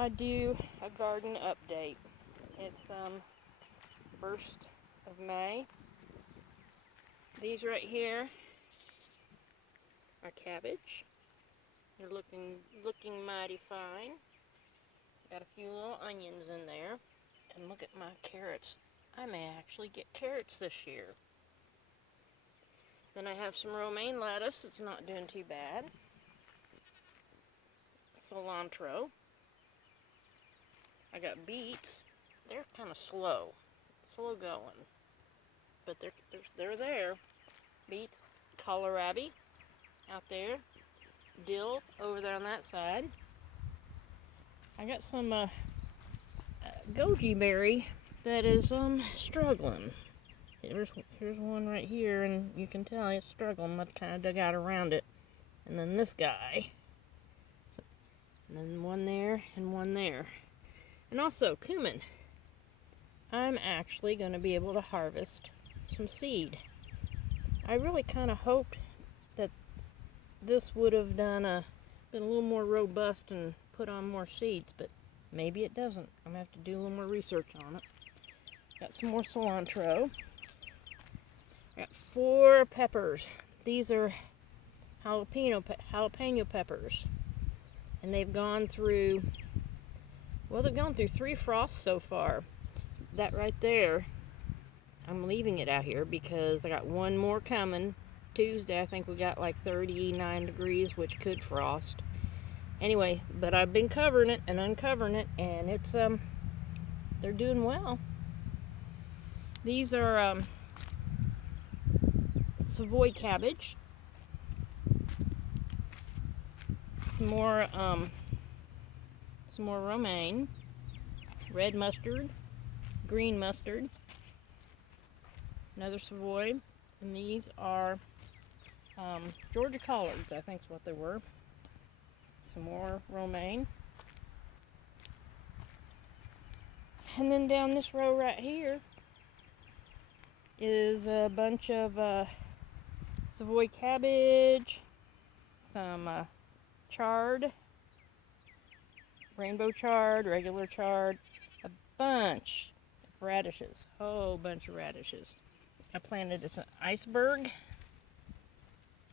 I do a garden update. It's 1st of May. These right here are cabbage. They're looking mighty fine. Got a few little onions in there. And look at my carrots. I may actually get carrots this year. Then I have some romaine lettuce. It's not doing too bad. Cilantro. I got beets. They're kind of slow going, but they're there. Beets, kohlrabi out there, dill over there on that side. I got some goji berry that is struggling. Here's one right here, and you can tell it's struggling. I kind of dug out around it, and then this guy, and then one there and one there. And also cumin. I'm actually going to be able to harvest some seed. I really kind of hoped that this would have been a little more robust and put on more seeds, but maybe it doesn't. I'm going to have to do a little more research on it. Got some more cilantro. Got 4 peppers. These are jalapeno peppers. And they've gone through 3 frosts so far. That right there, I'm leaving it out here because I got one more coming. Tuesday, I think we got like 39 degrees, which could frost. Anyway, but I've been covering it and uncovering it, and it's, they're doing well. These are, Savoy cabbage. Some more romaine, red mustard, green mustard, another Savoy, and these are Georgia collards, I think is what they were. Some more romaine. And then down this row right here is a bunch of Savoy cabbage, some chard, rainbow chard, regular chard, a bunch of radishes, whole bunch of radishes. I planted an iceberg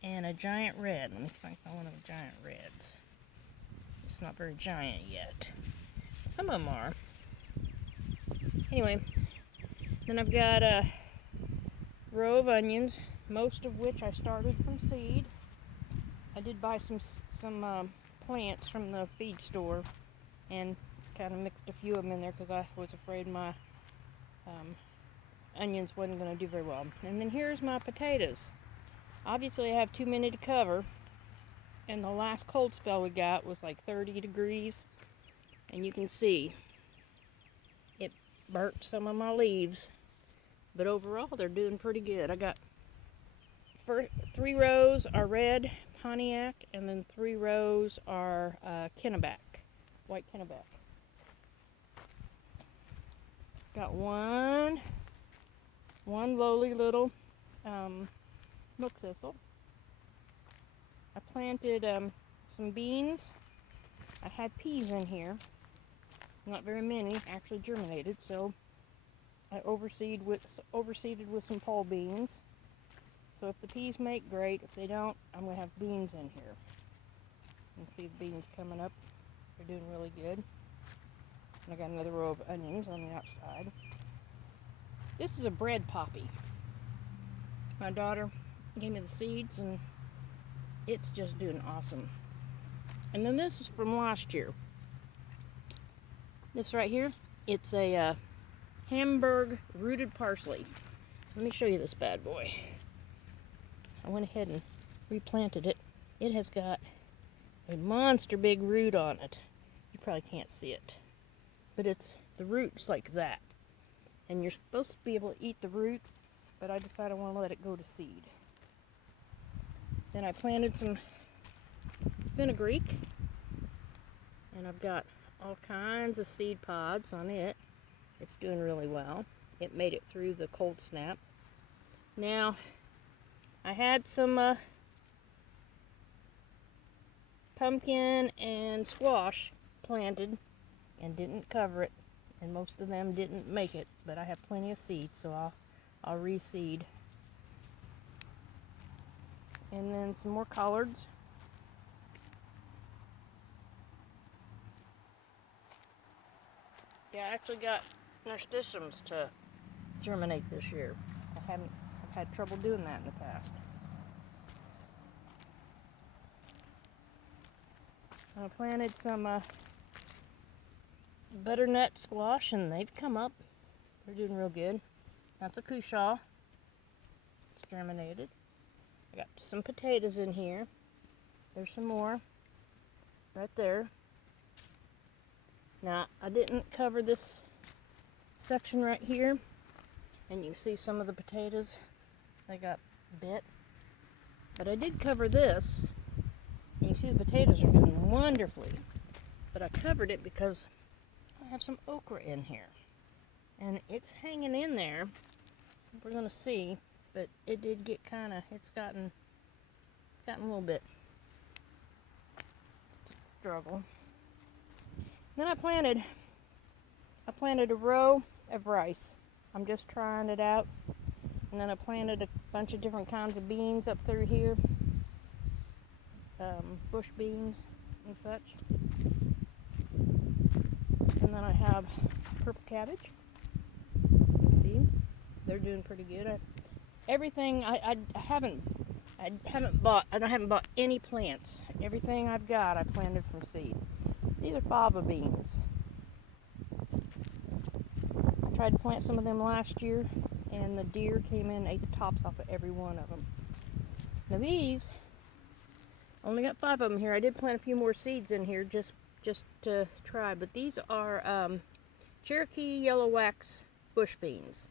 and a giant red. Let me see if I can find one of the giant reds. It's not very giant yet. Some of them are. Anyway, then I've got a row of onions, most of which I started from seed. I did buy some plants from the feed store and kind of mixed a few of them in there because I was afraid my onions wasn't going to do very well. And then here's my potatoes. Obviously I have too many to cover, and the last cold spell we got was like 30 degrees, and you can see it burnt some of my leaves, but overall they're doing pretty good. I got 3 rows are red Pontiac, and then 3 rows are Kennebec, white Kennebec. Got one lowly little milk thistle. I planted some beans. I had peas in here. Not very many actually germinated, so I overseeded with some pole beans. So if the peas make, great. If they don't, I'm going to have beans in here. You can see the beans coming up. They're doing really good. And I got another row of onions on the outside. This is a bread poppy. My daughter gave me the seeds, and it's just doing awesome. And then this is from last year. This right here, it's a Hamburg rooted parsley. Let me show you this bad boy. I went ahead and replanted it. It has got a monster big root on it. You probably can't see it, but the root's like that. And you're supposed to be able to eat the root, but I decided I want to let it go to seed. Then I planted some fenugreek, and I've got all kinds of seed pods on it. It's doing really well. It made it through the cold snap. Now, I had some pumpkin and squash planted and didn't cover it, and most of them didn't make it, but I have plenty of seed, so I'll reseed. And then some more collards. Yeah, I actually got nasturtiums to germinate this year. I've had trouble doing that in the past. I planted some butternut squash, and they've come up. They're doing real good. That's a cushaw. It's germinated. I got some potatoes in here. There's some more right there. Now, I didn't cover this section right here, and you can see some of the potatoes, they got bit. But I did cover this, and you see the potatoes are doing wonderfully. But I covered it because I have some okra in here, and it's hanging in there. We're gonna see, but it did get it's gotten a little bit struggle. Then I planted a row of rice. I'm just trying it out. And then I planted a bunch of different kinds of beans up through here. Bush beans and such. And then I have purple cabbage. You see, they're doing pretty good. Everything I haven't bought any plants. Everything I've got I planted from seed. These are fava beans. I tried to plant some of them last year, and the deer came in and ate the tops off of every one of them. Now these, only got 5 of them here. I did plant a few more seeds in here just to try, but these are Cherokee yellow wax bush beans.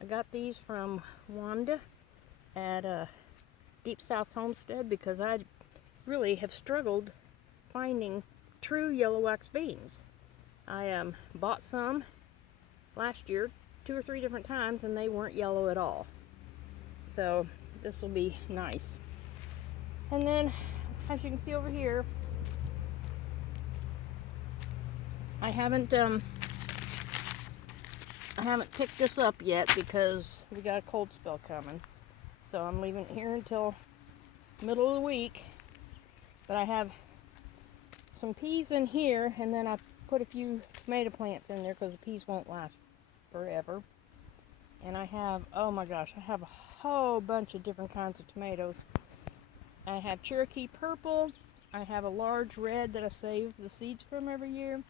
I got these from Wanda at Deep South Homestead because I really have struggled finding true yellow wax beans. I bought some last year 2 or 3 different times, and they weren't yellow at all. So this will be nice. And then, as you can see over here, I haven't picked this up yet because we got a cold spell coming. So I'm leaving it here until middle of the week. But I have some peas in here, and then I put a few tomato plants in there because the peas won't last forever. And I have, oh my gosh, I have a whole bunch of different kinds of tomatoes. I have Cherokee purple. I have a large red that I save the seeds from every year.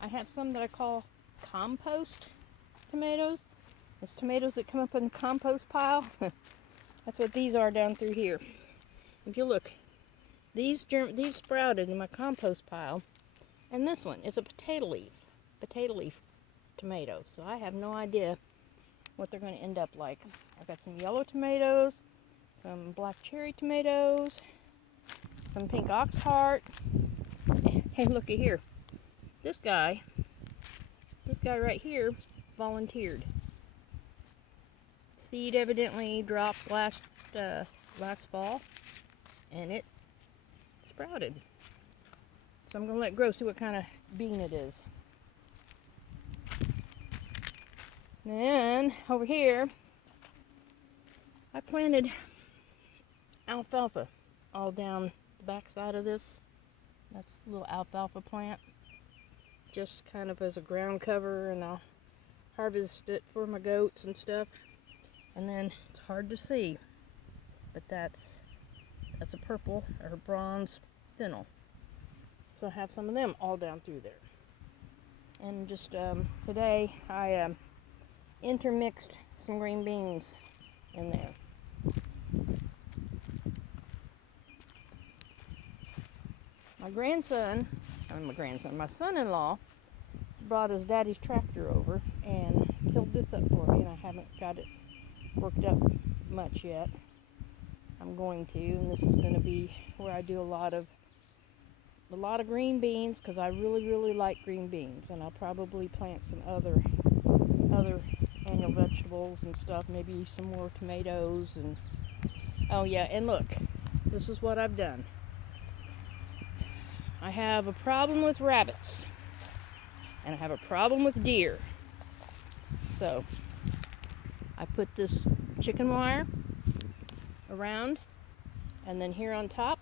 I have some that I call compost tomatoes. It's tomatoes that come up in the compost pile. That's what these are down through here. If you look, these sprouted in my compost pile, and this one is a potato leaf tomato. So I have no idea what they're going to end up like. I've got some yellow tomatoes, some black cherry tomatoes, some pink ox heart. Hey, looky here. This guy right here volunteered. Seed evidently dropped last fall, and it sprouted. So I'm going to let it grow, see what kind of bean it is. Then over here, I planted alfalfa all down the back side of this. That's a little alfalfa plant, just kind of as a ground cover, and I'll harvest it for my goats and stuff. And then it's hard to see, but that's a purple or bronze fennel. So I have some of them all down through there. And just today I intermixed some green beans in there. My son-in-law brought his daddy's tractor over and tilled this up for me, and I haven't got it worked up much yet. I'm going to, and this is going to be where I do a lot of green beans, because I really like green beans, and I'll probably plant some other annual vegetables and stuff, maybe some more tomatoes. And oh yeah, and look, this is what I've done. I have a problem with rabbits. and I have a problem with deer. So I put this chicken wire around, and then here on top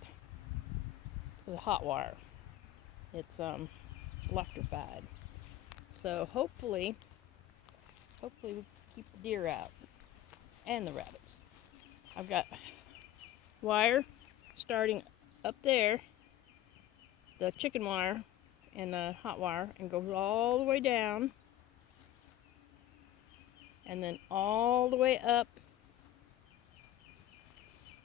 is a hot wire. It's electrified. So hopefully we keep the deer out and the rabbits. I've got wire starting up there, the chicken wire and the hot wire, and goes all the way down and then all the way up.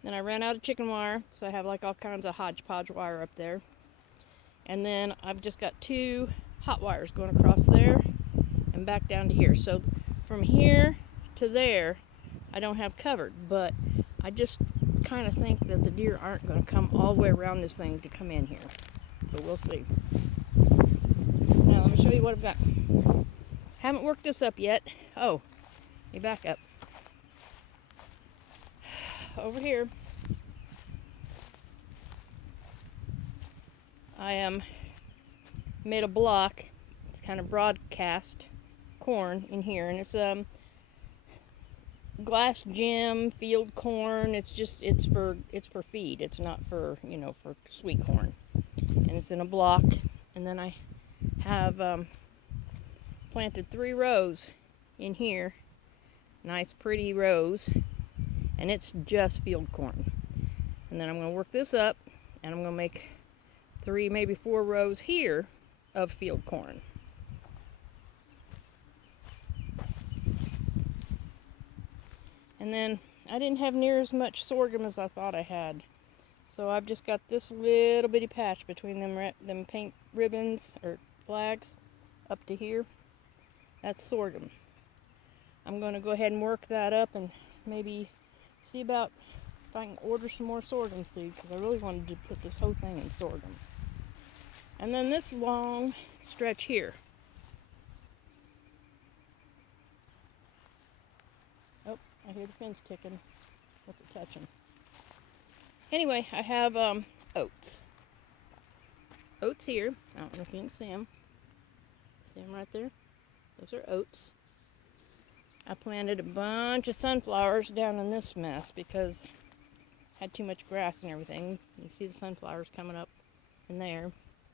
Then I ran out of chicken wire, so I have like all kinds of hodgepodge wire up there. And then I've just got 2 hot wires going across there and back down to here. So from here to there, I don't have covered, but I just kind of think that the deer aren't going to come all the way around this thing to come in here. So we'll see. Now let me show you what I've got. Haven't worked this up yet. Oh, let me back up. Over here, I made a block. It's kind of broadcast corn in here, and it's glass gem field corn. It's for feed. It's not for, for sweet corn. And it's in a block. And then I have planted 3 rows in here. Nice pretty rows. And it's just field corn. And then I'm going to work this up, and I'm going to make 3, maybe 4 rows here of field corn. And then I didn't have near as much sorghum as I thought I had. So I've just got this little bitty patch between them paint ribbons or flags up to here. That's sorghum. I'm going to go ahead and work that up and maybe see about if I can order some more sorghum seed, because I really wanted to put this whole thing in sorghum. And then this long stretch here. Oh, I hear the fence ticking. What's it touching? Anyway, I have oats. Oats here. I don't know if you can see them. See them right there? Those are oats. I planted a bunch of sunflowers down in this mess because I had too much grass and everything. You see the sunflowers coming up in there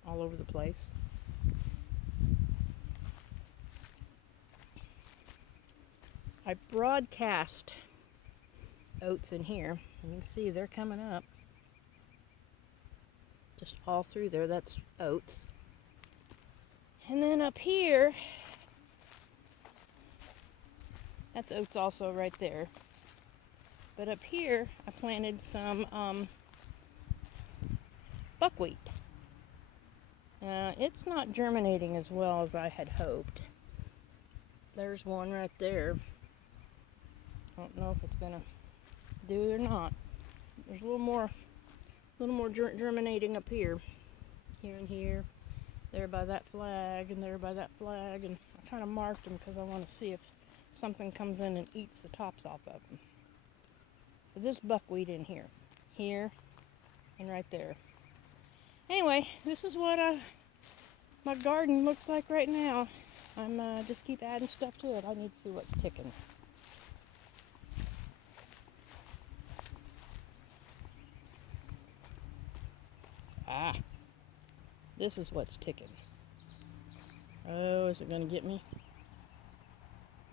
all over the place. I broadcast oats in here. You can see they're coming up. Just all through there, that's oats. And then up here, that's oats also right there. But up here, I planted some buckwheat. It's not germinating as well as I had hoped. There's one right there. I don't know if it's gonna do it or not. There's a little more germinating up here and here. There by that flag, and there by that flag, and I kind of marked them because I want to see if something comes in and eats the tops off of them. But this buckwheat in here, and right there. Anyway, this is what my garden looks like right now. I'm just keep adding stuff to it. I need to see what's ticking. Ah, this is what's ticking. Oh, is it going to get me?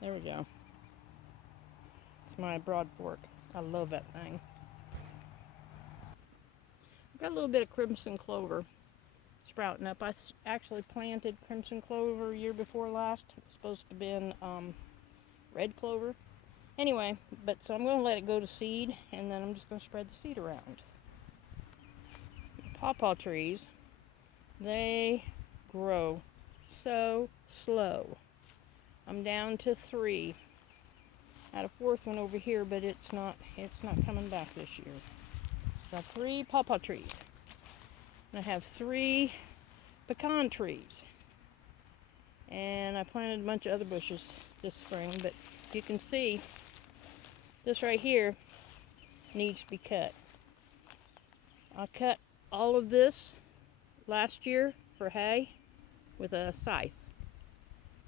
There we go. It's my broad fork. I love that thing. I've got a little bit of crimson clover sprouting up. I actually planted crimson clover year before last. It was supposed to have been red clover. Anyway, so I'm going to let it go to seed, and then I'm just going to spread the seed around. Pawpaw trees, they grow so slow. I'm down to 3. I had a 4th one over here, but it's not coming back this year. So I have 3 pawpaw trees. And I have 3 pecan trees. And I planted a bunch of other bushes this spring, but you can see this right here needs to be cut. I cut all of this last year for hay with a scythe.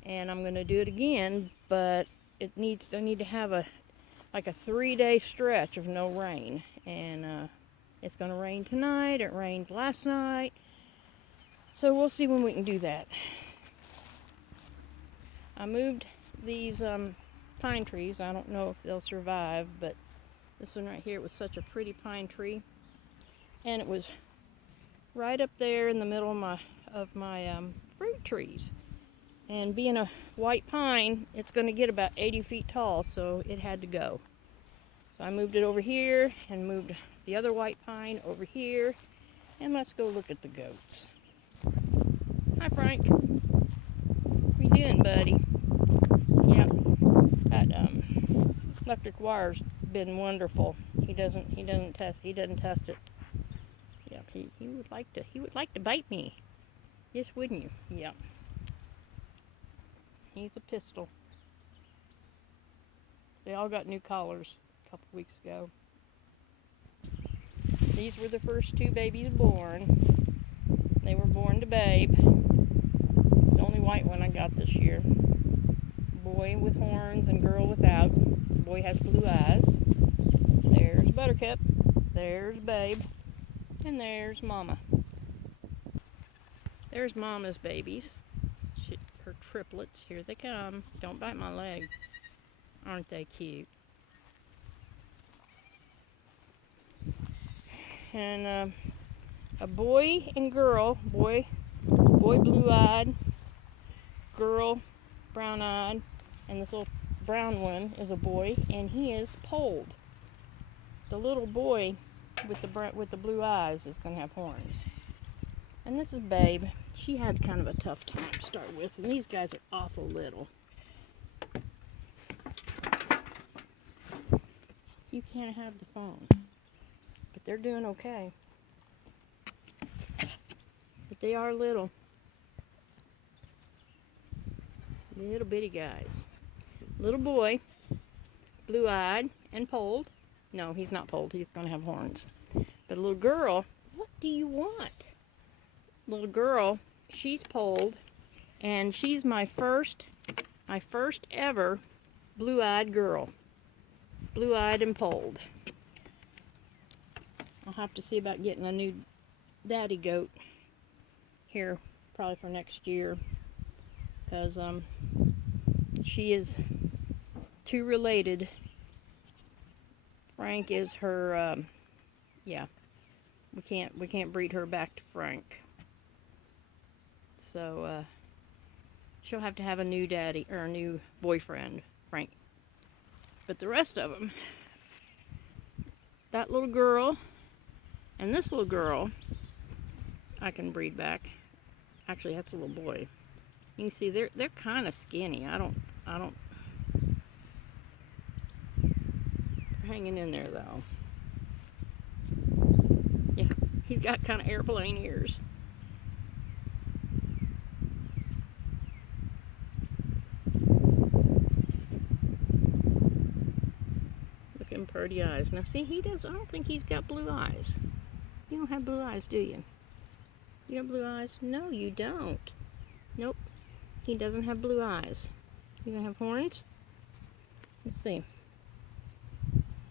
and I'm going to do it again, but I need to have like a 3-day stretch of no rain, and it's going to rain tonight. It rained last night, so we'll see when we can do that. I moved these pine trees. I don't know if they'll survive, but this one right here was such a pretty pine tree, and it was right up there in the middle of my fruit trees. And being a white pine, it's going to get about 80 feet tall, so it had to go. So I moved it over here and moved the other white pine over here, and let's go look at the goats. Hi, Frank. What you doing, buddy? Yeah, that electric wire's been wonderful. He doesn't test it. Yeah, he would like to bite me. Yes, wouldn't you? Yeah. He's a pistol. They all got new collars a couple weeks ago. These were the first 2 babies born. They were born to Babe. It's the only white one I got this year. Boy with horns and girl without. The boy has blue eyes. There's Buttercup. There's Babe. And there's Mama. There's Mama's babies. Her triplets. Here they come. Don't bite my leg. Aren't they cute? And a boy and girl. Boy blue-eyed. Girl brown-eyed. And this little brown one is a boy, and he is polled. The little boy with the blue eyes is going to have horns. And this is Babe. She had kind of a tough time to start with, and these guys are awful little. You can't have the phone, but they're doing okay. But they are little. Little bitty guys. Little boy, blue-eyed and polled. No, he's not polled. He's going to have horns. But a little girl, what do you want? Little girl, she's polled, and she's my first ever blue-eyed girl. Blue-eyed and polled. I'll have to see about getting a new daddy goat here probably for next year, because she is too related. Frank is her yeah, we can't breed her back to Frank. So she'll have to have a new daddy, or a new boyfriend, Frank. But the rest of them, that little girl and this little girl, I can breed back. Actually, that's a little boy. You can see they're kind of skinny. I don't. They're hanging in there though. Yeah, he's got kind of airplane ears. Pretty eyes. Now see, I don't think he's got blue eyes. You don't have blue eyes, do you? You have blue eyes? No, you don't. Nope. He doesn't have blue eyes. You gonna have horns? Let's see.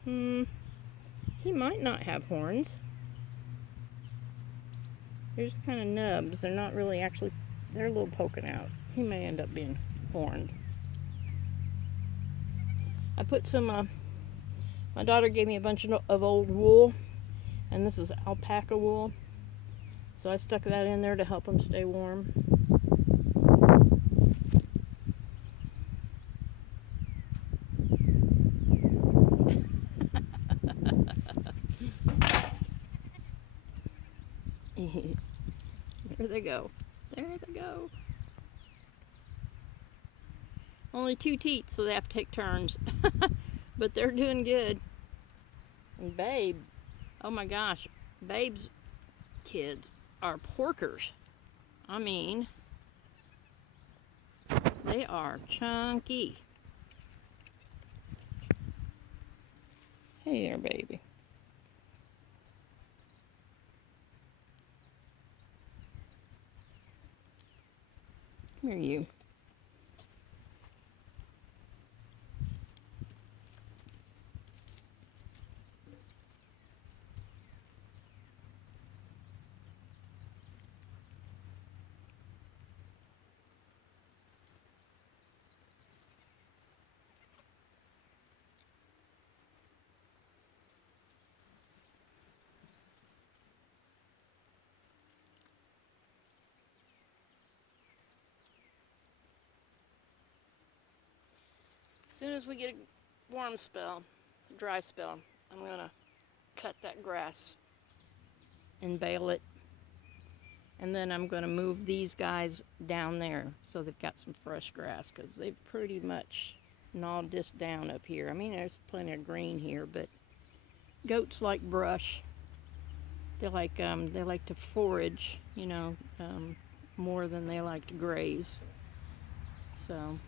He might not have horns. They're just kind of nubs. They're not really actually, they're a little poking out. He may end up being horned. I put some my daughter gave me a bunch of old wool, and this is alpaca wool, so I stuck that in there to help them stay warm. There they go. There they go. Only 2 teats, so they have to take turns. But they're doing good. And Babe, oh my gosh, Babe's kids are porkers. I mean, they are chunky. Hey there, baby. Come here, you. soon as we get a warm spell, dry spell, I'm gonna cut that grass and bale it. And then I'm gonna move these guys down there so they've got some fresh grass, because they've pretty much gnawed this down up here. I mean, there's plenty of green here, but goats like brush. They like to forage, you know, more than they like to graze. So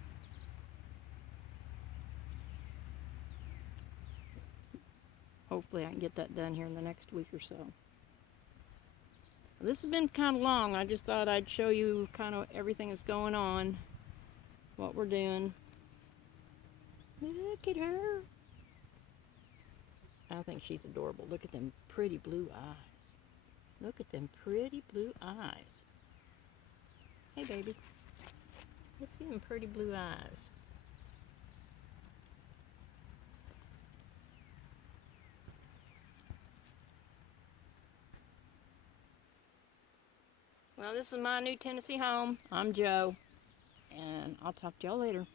hopefully I can get that done here in the next week or so. This has been kind of long. I just thought I'd show you kind of everything that's going on, what we're doing. Look at her. I think she's adorable. Look at them pretty blue eyes. Look at them pretty blue eyes. Hey, baby. Let's see them pretty blue eyes. Well, this is my new Tennessee home. I'm Jo, and I'll talk to y'all later.